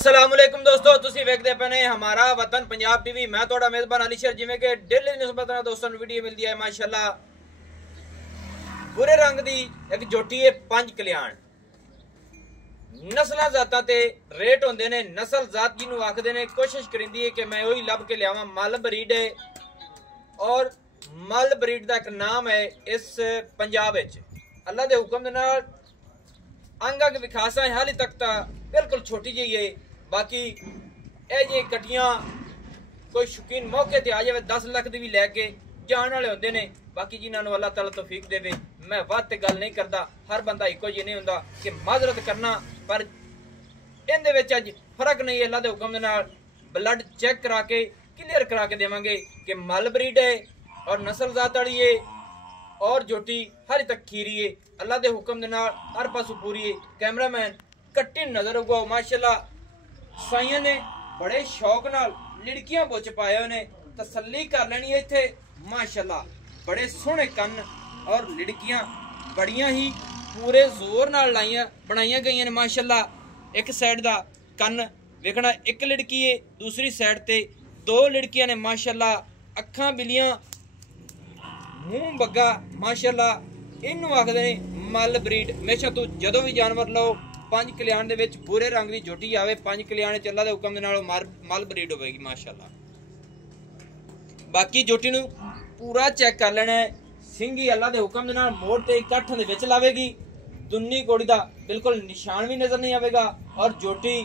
अस्सलाम वालेकुम दोस्तों, तुसी वेखदे पे ने हमारा वतन पंजाब टीवी। मैं थोड़ा मेजबान अलीशर। जिवें कि डेली निस्बत नाल दोस्तों वीडियो मिलती है माशाल्लाह। बुरे रंग दी एक जोटी है पंज कल्याण नस्ल जातां ते रेट होंदे ने। नस्ल जात जिन्हों आखदे ने कोशिश करिंदी है कि मैं वही लभ के लियावां। मल ब्रीड है और मल ब्रीड दा एक नाम है इस पंजाब विच। अल्लाह दे हुक्म दे नाल अंग अंग विखासा है, हाली तक ता बिल्कुल छोटी जी है। बाकी ए जी कटियां कोई शौकीन मौके ते आ जाए 10 लाख दी भी लैके जान वाले होंदे ने। बाकी जिन्होंने अल्लाह ताला तौफीक देवे, मैं वध ते गल नहीं करदा, हर बंदा इको जी नहीं हुंदा कि माजरत करना, पर इहदे विच अज फर्क नहीं है। अल्लाह दे हुक्म दे नाल ब्लड चेक करा के क्लीयर करा के देवांगे कि मल ब्रीड है और नस्ल जात वाली है और जोटी हर तक खीरी है। अल्लाह दे हुक्म दे नाल हर पासों पूरी है। कैमरामैन कट्टी नजर उगाओ। माशाल्लाह साइयां ने बड़े शौक नाल लिड़कियां बुच पाए ने, तसल्ली कर लेनी है इत्थे। माशाल्लाह बड़े सोहने कन और लिड़कियां बड़ियां ही पूरे जोर नाल लाइयां बनाइयां गई ने। माशाल्लाह एक साइड दा कन वेखना, एक लड़की है, दूसरी साइड ते दो लड़कियां ने। माशाल्लाह अखां बिलियां, मूंह बग्गा। माशाल्लाह इनू आखदे ने मल ब्रीड। हमेशा तू जदों भी जानवर लो पंज कल्याण दे विच बुरे रंग दी जोटी आवे, पंज कल्याण अल्लाह दे हुक्म दे नाल मल ब्रीड होवेगी माशाल्लाह। बाकी जोटी नू पूरा चेक कर लेना है। सिंगी अल्लाह दे हुक्म दे नाल मोड़ ते इकट्ठ दे विच लावेगी। दुन्नी कोड़ी दा बिल्कुल निशान भी नजर नहीं आवेगा। और जोटी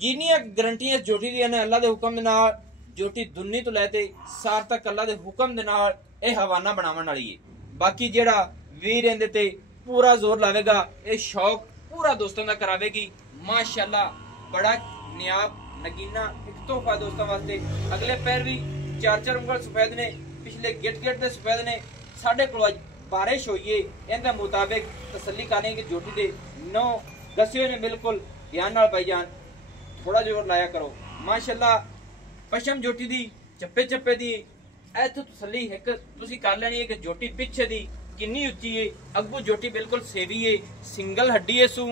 जिन्नियां गारंटियां जोटी दी ने अल्लाह दे हुक्म दे नाल जोटी दुन्नी तो लैते सार तक अल्लाह दे हुक्म दे नाल ए हवाना बनावन वाली है। बाकी जेड़ा वीर इहदे ते पूरा जोर लावेगा, ए शौक पूरा दोस्तों का करावेगी। माशाल्लाह बड़ा नियाब नगीना एक तोहफा दोस्तों वास्ते। अगले पैर भी 4-4 उंगल सफेद ने, पिछले गिट गिट दे सफेद ने। साडे कोल अज बारिश होई है, इहदे मुताबिक तसल्ली करने की जोटी दे 9 दस्से ने बिल्कुल ध्यान नाल भाईजान, थोड़ा जोर लाया करो। माशाल्लाह पशम जोटी दी चप्पे चप्पे दी इत्थों तसल्ली एक तुसी कर लेनी है कि जोटी पिछे दी किन्नी उच्ची है। अगू जोटी बिल्कुल सेवी है, सिंगल हड्डी है सू,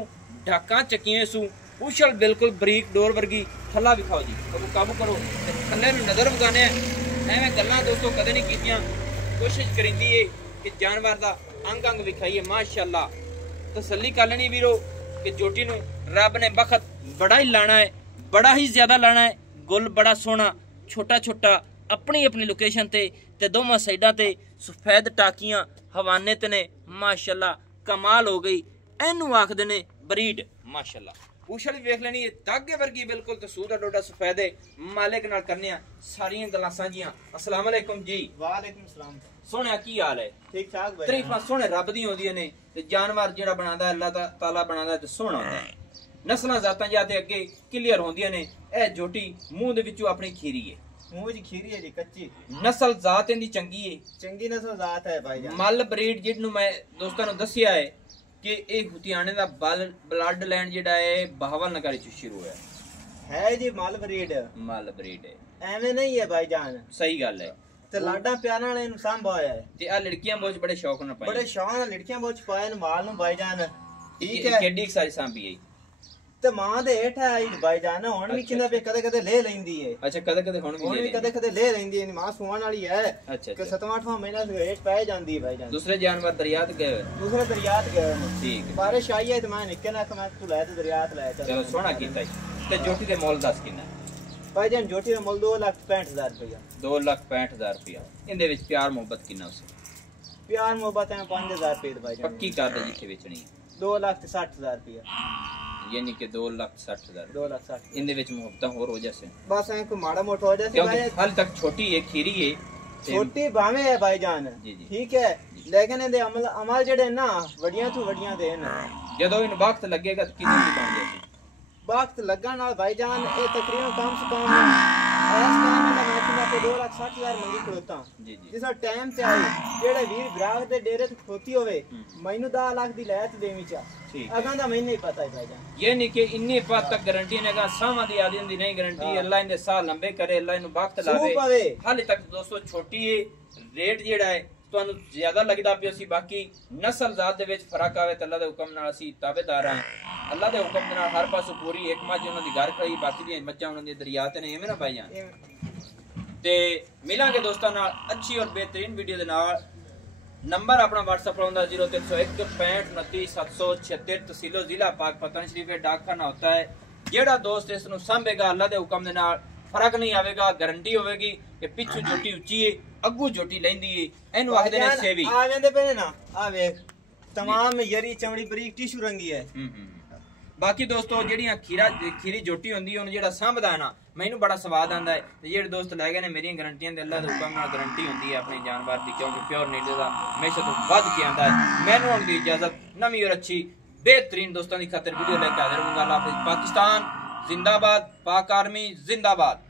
ढाका चकियां सू, उछल बिल्कुल बरीक डोर वर्गी। थला विखाओ जी, काबू करो थले नजर वगाने। एवें गल्लां दोस्तों कदे नहीं कीतियां। कोशिश करिंदी है कि जानवर दा अंग अंग विखाइए। माशाल्लाह तसल्ली कर लेनी वीरो कि जोटी नू रब ने बखत बड़ा ही लाना है, बड़ा ही ज्यादा लाना है। गुल बड़ा सोहना छोटा छोटा अपनी अपनी लोकेशन ते दोवां साइडां ते सफेद टाकियां हवाने ते ने। माशाल्लाह कमाल हो गई। इनू आखदे ने ब्रीड। माशाल्लाह उछल भी वेख लेनी है, धागे वर्गी बिल्कुल ते सूदा डोडा सफेद है। मालिक नाल करने सारियां गल्लां साझियां। अस्सलाम वालेकुम जी। वालेकुम सलाम। सोहणिया की हाल है? ठीक ठाक भाई। तरीफां सोहणे रब दी होंदियां ने ते जानवर जेड़ा बनांदा अल्लाह ताला बनांदा ते सोहना होंदा है। नस्लां जातां जाते अगे क्लियर होंदियां ने। ए जोटी मुंह दे विचों अपनी खीरी है, मुंह दी खीरी है जी, कच्ची नस्ल जात इंदी चंगी है, चंगी नस्ल जात है भाई। मल ब्रीड जिन्नू मैं दोस्तां नू दस्सिया है कि ए हुतियाने दा ब्लड लाइन जेड़ा है बहावल नगर च शुरू है जी। मल ब्रीड है, एवें नहीं है भाईजान। सही गल है। ते लाडा प्यारा वाले नु सांभा होया है ते आ लड़कियां बोझ बड़े शौक नाल पाई, बड़े शौक नाल लड़कियां बोझ पाए न माल नु भाईजान। ठीक है केडी सारी सांभी है ते मां दे हेठ है भाईजान। हुन भी किंदा पे कदे कदे ले लेंदी है। अच्छा कदे कदे हुन भी कदे कदे ले लेंदी है। मां सुवान वाली है। अच्छा कि 7वां महीना से हेठ पाए जांदी है भाईजान। दूसरे जानवर दरियात गए, दूसरे दरियात गए। ठीक बारिश आई है ते मैं निक्के ना मैं तू ले ते दरियात ले। चलो सोहना कीता ते जोटी दे मोल दस किन्ना भाईजान? जोटी दा मोल 2,65,000 रुपया। 2,65,000 रुपया। इंदे विच प्यार मोहब्बत किन्ना उसे? प्यार मोहब्बत है 5,000 रुपये भाईजान। पक्की कर दे जिथे बेचनी 2,60,000 रुपया, यानी कि 2,60,000। 2,60,000 इंदे विच मोहब्बत होर हो जासे, बस ऐ कोई माड़ा मोटा हो जासे क्योंकि भाई। हाल तक छोटी है, खीरी है, छोटी भावे है भाईजान। ठीक है, लेकिन इहदे अमल जेड़े ना वडियां तो वडियां दे न। जदों इन वक्त लगेगा तो कितनी की बन जाएगी? वक्त लगन नाल भाईजान ए तकरीबन कम से कम इस टाइम में मैं तुम्हां पे 2,60,000 मंगी खड़ोता जी जी। जिस टाइम से आई जेड़े वीर ग्राहक दे डेरे ते खोती होवे मैनू 10 लाख दी लैत देवी चा अगां दा मैनू नहीं पता है भाईजान। ये नहीं कि इन्नी बात तक गारंटी ने का सामा दी आदि दी नहीं गारंटी। अल्लाह इनदे साल लंबे करे, अल्लाह इनु वक्त लावे। हाले तक दोस्तों छोटी है, रेट जेड़ा है ਤੁਹਾਨੂੰ ਜ਼ਿਆਦਾ ਲੱਗਦਾ ਪਿਆ ਸੀ। ਬਾਕੀ ਨਸਲ ਜ਼ਾਤ ਦੇ ਵਿੱਚ ਫਰਕ ਆਵੇ ਤਾਂ ਅੱਲਾ ਦੇ ਹੁਕਮ ਨਾਲ ਅਸੀਂ ਤਾਬੇਦਾਰ ਹਾਂ। ਅੱਲਾ ਦੇ ਹੁਕਮ ਦੇ ਨਾਲ ਹਰ ਪਾਸੋਂ ਪੂਰੀ ਇੱਕ ਮੱਝ ਉਹਨਾਂ ਦੀ ਘਰ ਖੜੀ, ਬਾਕੀ ਦੀਆਂ ਮੱਝਾਂ ਉਹਨਾਂ ਦੀ ਦਰਿਆ ਤੇ ਨੇ, ਐਵੇਂ ਨਾ ਭਾਈ ਜਾਨ। ਤੇ ਮਿਲਾਂਗੇ ਦੋਸਤਾਂ ਨਾਲ अच्छी और बेहतरीन वीडियो ਦੇ ਨਾਲ। नंबर अपना WhatsApp पर 0301 65 29 776 तहसीलो जिला पाक पतन शरीफ डाकखाना होता है। जेड़ा दोस्त इस नु संभेगा अल्लाह दे हुक्म दे नाल फर्क नहीं आवेगा, गारंटी होवेगी कि पिछू जोटी उच्ची है, अग्गू जोटी लेंदी है। एनु आखदे ने सेवी आ वेंदे पे ना, आ वेख तमाम यरी चमड़ी बरीक टिशू रंगी है। बाकी दोस्तों जेड़ियां खीरी जोटी होंदी है, जेड़ा संभदा है ना, मैनू बड़ा स्वाद आंदा है। ते जेड़े दोस्त लै गए ने मेरी गारंटियां दे अल्लाह दे हुक्म नाल गारंटी होंदी है अपने जानवर दी, क्योंकि प्योर नीडे दा हमेशा तो वध के आंदा है। मैनू हुण दी इजाजत, नवी और अच्छी बेहतरीन दोस्तों की खातिर वीडियो लेके हाजिर होऊंगा। अल्लाह हाफिज़। पाकिस्तान जिंदाबाद, पाक आर्मी जिंदाबाद।